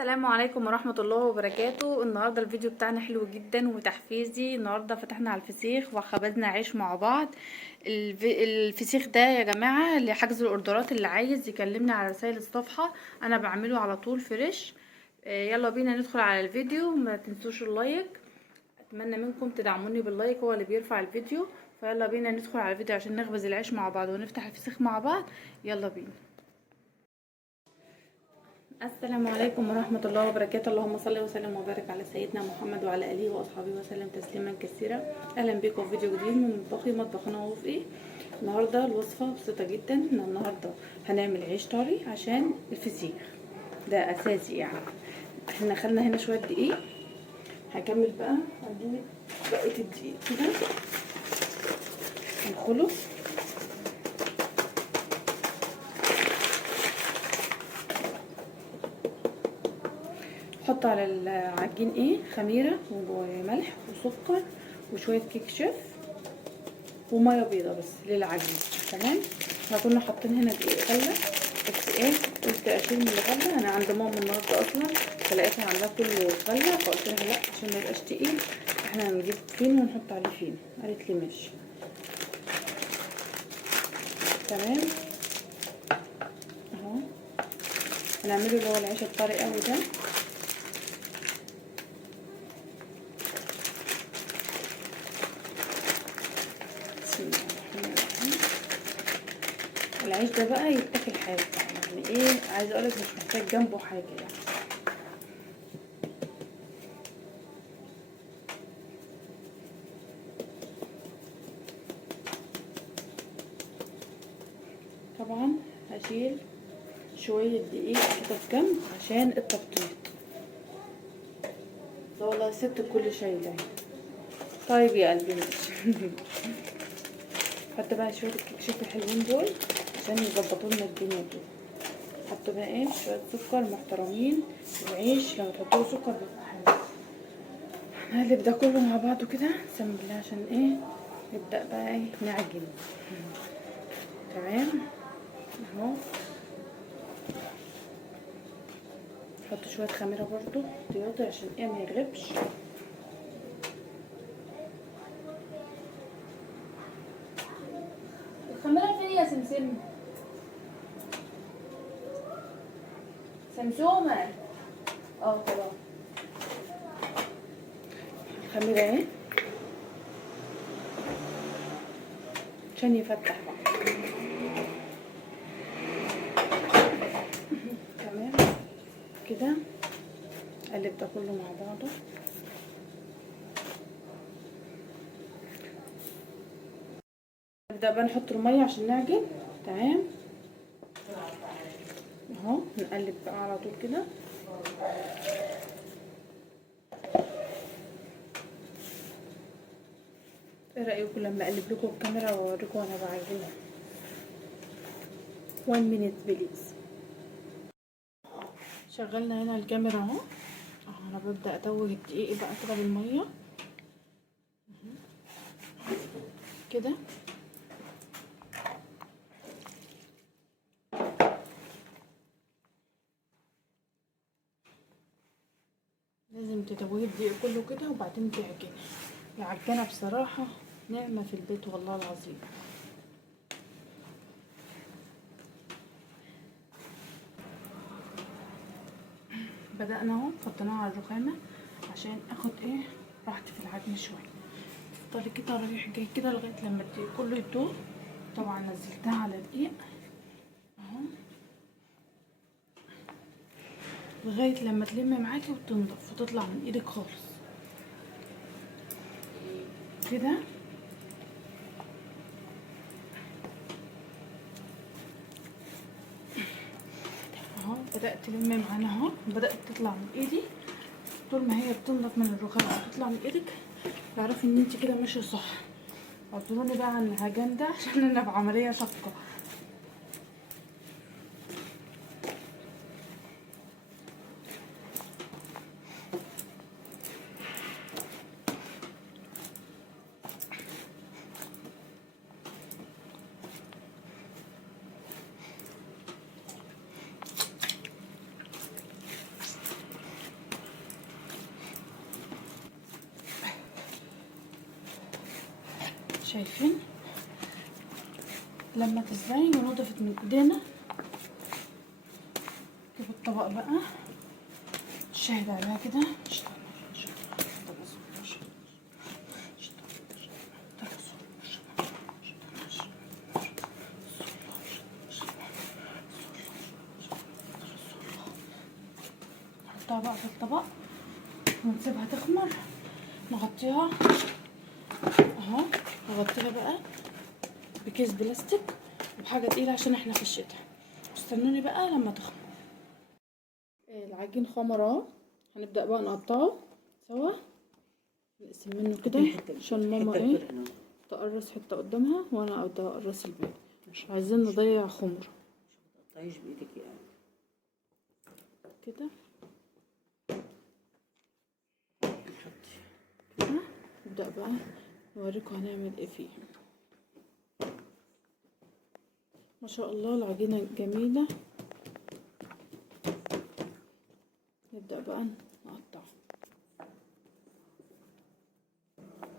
السلام عليكم ورحمة الله وبركاته. النهاردة الفيديو بتاعنا حلو جدا وتحفيزي. النهاردة فتحنا على الفسيخ وخبزنا عيش مع بعض. الفسيخ ده يا جماعة لحجز الاوردرات، اللي عايز يكلمني على رسائل الصفحة، انا بعمله على طول فريش. يلا بينا ندخل على الفيديو. ما تنسوش اللايك، اتمنى منكم تدعموني باللايك، هو اللي بيرفع الفيديو. فيلا بينا ندخل على الفيديو عشان نخبز العيش مع بعض ونفتح الفسيخ مع بعض. يلا بينا. السلام عليكم ورحمة الله وبركاته. اللهم صل وسلم وبارك على سيدنا محمد وعلى آله وأصحابه وسلم تسليما كثيرا. أهلا بكم في فيديو جديد من مطبخي مطبخنا وفقي. النهاردة الوصفة بسيطة جدا. النهاردة هنعمل عيش طري عشان الفسيخ، ده أساسي يعني. احنا خلنا هنا شوية دقيق، هكمل بقى هجيب بقية الدقيق كده نخلص. حط على العجين خميره وملح وسكر وشويه كيك شيف وميه بيضه بس للعجين. تمام. احنا كنا حاطين هنا دقيق غله، بس قلت اشيل من الغله، انا عند ماما النهارده اصلا فلقيتها عاملاه كله غله، فقلت لها لا عشان ما يبقاش تقيل احنا هنجيب فين ونحط عليه فين. قالت لي ماشي. تمام اهو هنعمله اللي هو العيش الطري قوي ده. العيش ده بقى يتاكل حاجه يعني عايزه اقولك مش محتاج جنبه حاجه يعني. طبعا هشيل شويه دقيق كده في جنب عشان التبطيط. ده والله ست الكل شايله. طيب يا قلبي ماشي. حط بقى شويه الكيك شيف الحلوين دول عشان يظبطوا لنا الدنيا دول. حط بقى شويه سكر محترمين. العيش لما تحطوا سكر بيبقى حلو. هنقلب ده كله مع بعضه كده بسم الله عشان نبدا بقى نعجن. تمام اهو. نحط شويه خميره برضو احتياطي عشان ما يغربش. الخميره فين يا سمسم؟ سمسومه. تمام. الخميره عشان يفتح بقى. تمام كده. اقلب ده كله مع بعضه. نبدا بقى نحط الميه عشان نعجن. تمام اهو. نقلب بقى على طول كده. ايه رايكم لما اقلب لكم الكاميرا واوريكم وانا بعجنها؟ 1 minute بليز. شغلنا هنا الكاميرا اهو. انا ببدا اتوج الدقيق بقى كده بالميه كده. لازم تتوجي الدقيق كله كده وبعدين تعجني. العجانه بصراحه نعمه في البيت والله العظيم. بدأنا اهو. حطيناها على الرخامة عشان اخد راحتي في العجن شوية. افضلي كده رايح جاي كده لغاية لما الدقيق كله يدوب. طبعا نزلتها على دقيق اهو لغاية لما تلم معاكي وتنضف وتطلع من ايدك خالص كده اهو. بدأت تلم معانا اهو، بدأت تطلع من ايدي. طول ما هي بتنضف من الرخامة وتطلع من ايدك تعرفي ان انت كده ماشيه صح. اعذروني بقى عن الهجان ده عشان انا في عمليه شاقه. شايفين لما تسلقي ونضفت من ايدينا. جيب الطبق بقى شاهد عليها كده. نحطها بقى في الطبق ونسيبها تخمر. نغطيها اهو، نغطيها بقى بكيس بلاستيك وبحاجه تقيله عشان احنا في الشتاء. استنوني بقى لما تخمر. العجين خمر اهو. هنبدا بقى نقطعه سوا، نقسم منه كده عشان ماما تقرص حته قدامها وانا اقرص الباقي. مش عايزين نضيع خمر. ما تقطعيش بايدك يعني كده. نبدأ بقى نوريكم هنعمل ايه فيه. ما شاء الله العجينة جميلة. نبدأ بقى نقطع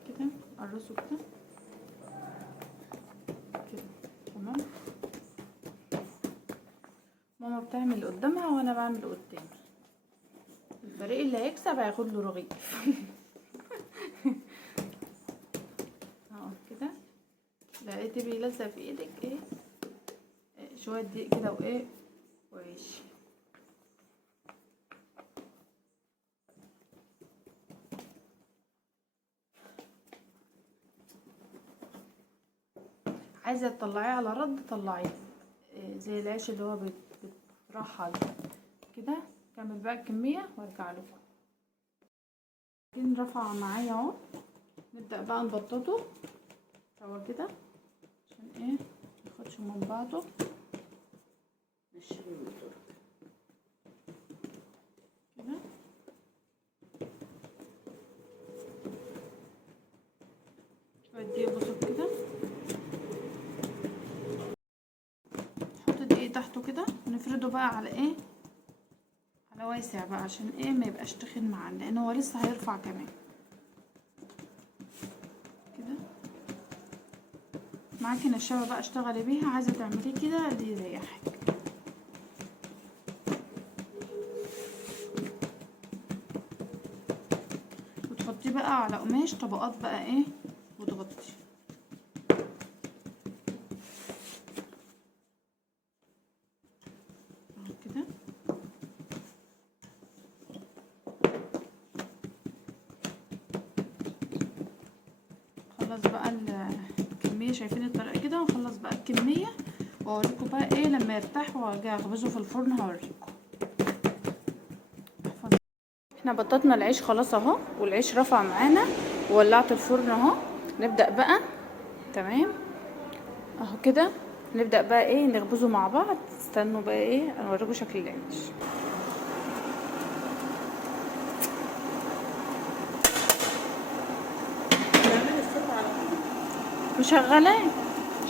كده، نقرصه كده كده. تمام. ماما بتعمل اللي قدامها وانا بعمل اللي قدامي. الفريق اللي هيكسب هياخد له رغيف. كده. لقيتي بيلزق في ايدك ايه شويه دقيق كده وايه وعيش. عايزه تطلعيه على رد طلعيه زي العيش اللي هو بيترحل كده. كمل بقى الكميه وارجع لكم. رفع معايا اهو. نبدا بقى نبططه سوا كده عشان ايه مياخدش من بعضه. مشي بالموتور كده. شويه دقيق بسيط كده. نحط دقيق تحته كده ونفرده بقى على ايه، على واسع بقى عشان ايه ما يبقاش تخين معانا، لان هو لسه هيرفع كمان كده. معاكي نشابه بقى اشتغلي بيها. عايزه تعمليه كده اللي يريحك. وتحطيه بقى على قماش طبقات بقى ايه وتغطي كده. خلص بقى الكميه. شايفين الطريقه كده. وخلص بقى الكميه واوريكم بقى ايه لما يرتاح واجي اخبزه في الفرن هوريكم. احنا بططنا العيش خلاص اهو، والعيش رفع معانا وولعت الفرن اهو. نبدا بقى تمام اهو كده. نبدا بقى ايه نخبزه مع بعض. استنوا بقى ايه اوريكم شكل العيش. مشغلاه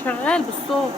شغال بالصوت.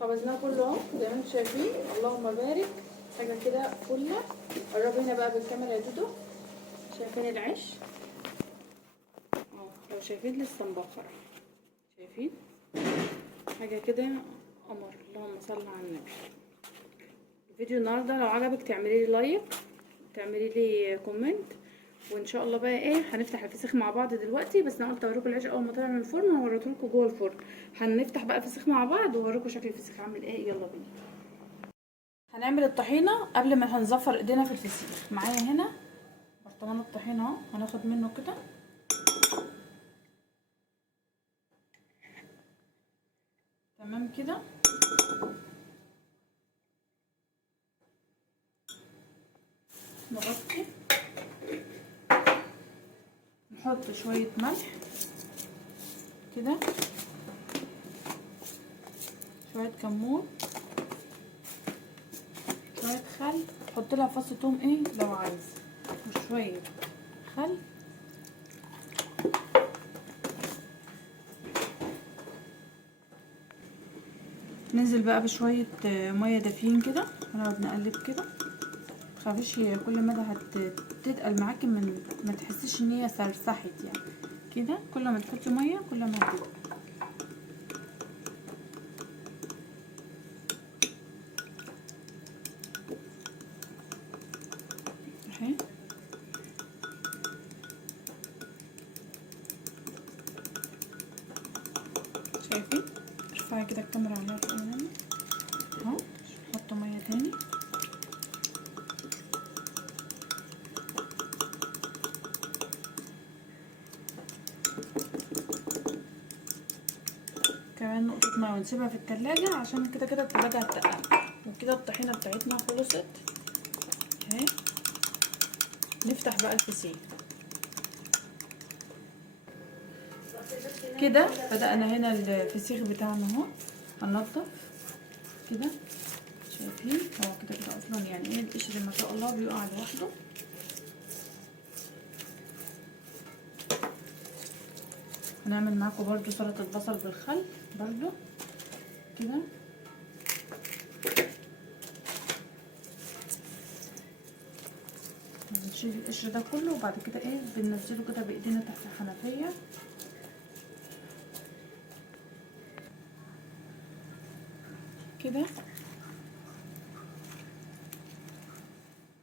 خبزناه كله اهو زي ما انتم شايفين. اللهم بارك. حاجه كده فله. قربي هنا بقى بالكاميرا يا دودو. شايفين العيش اهو؟ لو شايفين لسه مبخر. شايفين حاجه كده قمر. اللهم صل على النبي. الفيديو النهارده لو عجبك تعملي لي لايك، تعملي لي كومنت، وان شاء الله بقى ايه هنفتح الفسيخ مع بعض دلوقتي. بس انا قلت اوريكم العيش اول ما طلع من الفرن ووريته لكم جوه الفرن. هنفتح بقى الفسيخ مع بعض واوريكم شكل الفسيخ عامل ايه. يلا بينا. هنعمل الطحينه قبل ما هنزفر ايدينا في الفسيخ. معايا هنا برطمان الطحينه اهو، هناخد منه كده تمام كده. نغطي، نحط شويه ملح كده، شويه كمون، شويه خل، تحط لها فص ثوم ايه لو عايز، وشويه خل، ننزل بقى بشويه ميه دافيين كده، ونقعد نقلب كده. متخافيش كل مدى هتتقل معاكي، من ما تحسيش ان هي سرسحت يعني كده. كل ما تحطي ميه كل ما هتتقل اهي. شايفين؟ ارفعي كده الكاميرا عليها فوق هنا اهو. نحط ميه تاني. كمان نقطة ميه ونسيبها في التلاجة عشان كده كده التلاجة هتتقل. وكده الطحينة بتاعتنا خلصت اهي. نفتح بقى الفسيخ كده. بدأنا هنا الفسيخ بتاعنا اهو. هننضف كده. شايفين هو كده كده اصلا يعني ايه القشر ما شاء الله بيقع لوحده. هنعمل معاكم برضو سلطة البصل بالخل برضو كده. بنشيل القشر ده كله وبعد كده ايه بننزله كده بايدينا تحت الحنفية كده.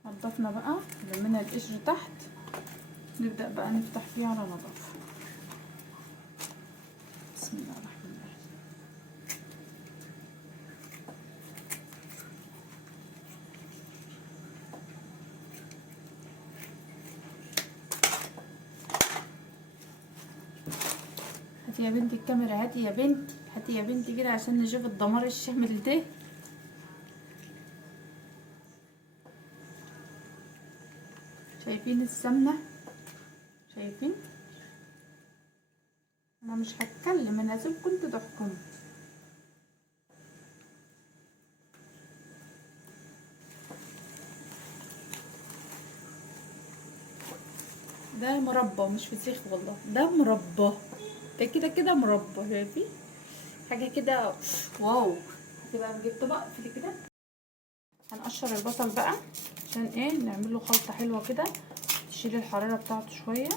نضفنا بقى، لمينا القشر تحت، نبدأ بقى نفتح فيه على نظافة. بسم الله الرحمن الرحيم. هاتي يا بنتي الكاميرا، هاتي يا بنتي، هاتي يا بنتي كده عشان نشوف الدمار الشامل ده. شايفين السمنة؟ شايفين؟ انا مش هتكلم، انا هسيبكم انتوا تحكموا. ده مربى مش فسيخ والله، ده مربى. ده كده كده مربى. شايفين حاجه كده واو. هتبقى نجيب طبق في كده. هنقشر البصل بقى عشان ايه نعمل له خلطه حلوه كده تشيل الحراره بتاعته شويه.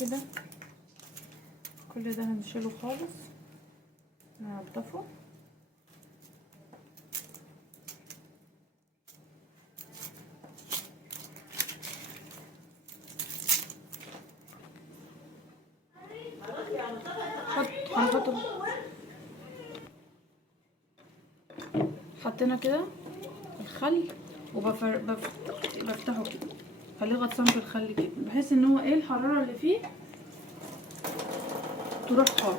كده كل ده هنشيله خالص، ننضفه. هنحط حطينا كده الخل وبفتحه كده، خليه غطسان في الخل كده بحيث ان هو ايه الحراره اللي فيه تروح خالص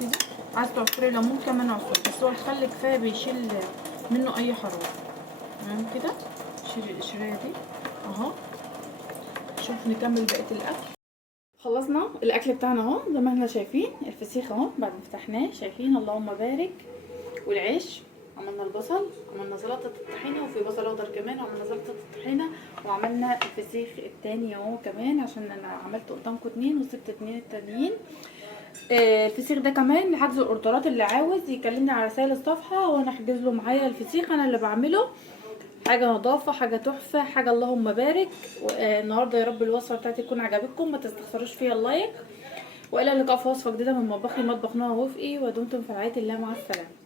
كده. عايز تعصري ليمون كمان عصري، بس هو الخل كفايه بيشيل منه اي حراره. تمام كده. شيل القشريه دي اهو. شوف نكمل بقيه الاكل. خلصنا الاكل بتاعنا اهو زي ما احنا شايفين. الفسيخ اهو بعد ما فتحناه شايفين اللهم بارك. والعيش عملنا البصل، عملنا سلطه الطحينه، وفي بصل اخضر كمان، وعملنا سلطه الطحينه، وعملنا الفسيخ التاني اهو كمان، عشان انا عملت قدامكم 2 وسبت 2 التانيين. الفسيخ ده كمان لحجز الاوردرات، اللي عاوز يكلمني على رسائل الصفحه وانا احجز له معايا الفسيخ، انا اللي بعمله. حاجه نظافه، حاجه تحفه، حاجه اللهم بارك. النهارده يا رب الوصفه بتاعتي تكون عجبتكم، ما تستخسروش فيها اللايك، والى اللقاء في وصفه جديده من مطبخي، مطبخ نوع وفقي، ودمتم في رعايه الله، مع السلامه.